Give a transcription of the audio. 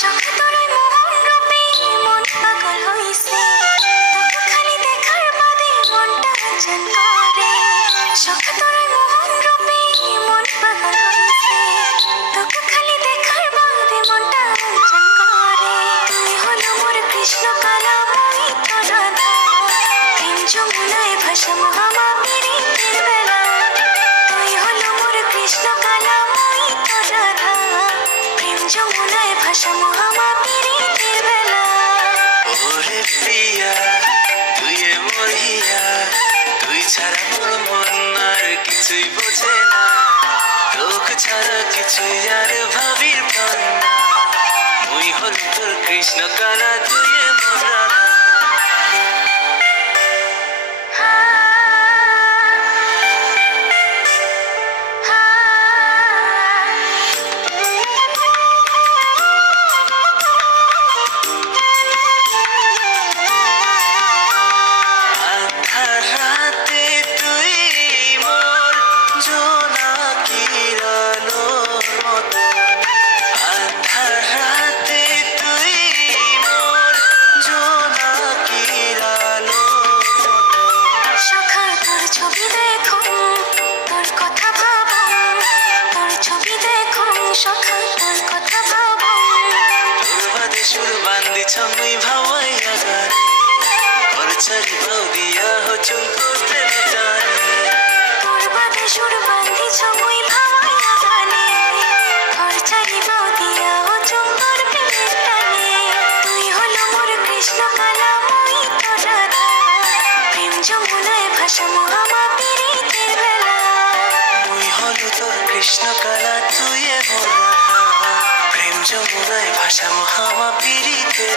শখে তোর ওই মোহন রূপে মন পাগল হইছে, তোকে খালি দেখার বাদে মনটা চান করে। শখে তোর ওই মোহন রূপে মন পাগল হইছে, তোকে খালি দেখার বাদে মনটা চান করে। তুই হলো মোর কৃষ্ণ কালা মোহিত রাধা, প্রেম যমুনায় ভাসা মহামা পীড়িতের বেলা। তুই হলো মোর কৃষ্ণ কালা মোহিত রাধা, প্রেম যমুনায় ভাসা মহামা পীড়িতের বেলা। ওরে প্রিয়া তুই মোর হিয়া, তুই ছাড়া মোর মন আর কিছুই বোঝে না, তোকে ছাড়া কিছুই আর ভাবির পান না। মুই হল তোর কৃষ্ণ কালা, তুই মোর রাধা। আন্ধার রাতে তুই মোর জোনাকির আলোর মতো, আন্ধার রাতে তুই মোর জোনাকির আলোর মতো। সখা তোর ছবি দেখো, তোর কথা ভাবো, তোর ছবি দেখো সখা তোর কথা ভাবো। তোর বাদে সুর বান্দিছ মুই ভাওয়াইয়া গানে, ঘর ছাড়ি বাউ দিয়া হচুম তোর প্রেমে টানে। তোর বাদে সুর বান্ধিছ মুই ভাওয়াইয়া গানে, ঘর ছাড়িবাও দিয়া ও চুম্বর প্রেমের টানে। তুই হলো মোর কৃষ্ণ কালা মোহিত রাধা, প্রেম যমুনায় ভাসা মহামা পীড়িতের বেলা। মুই হলো তোর কৃষ্ণ কালা, তুই মোর রাধা, প্রেম যমুনায় ভাসা মহামা পীড়িতের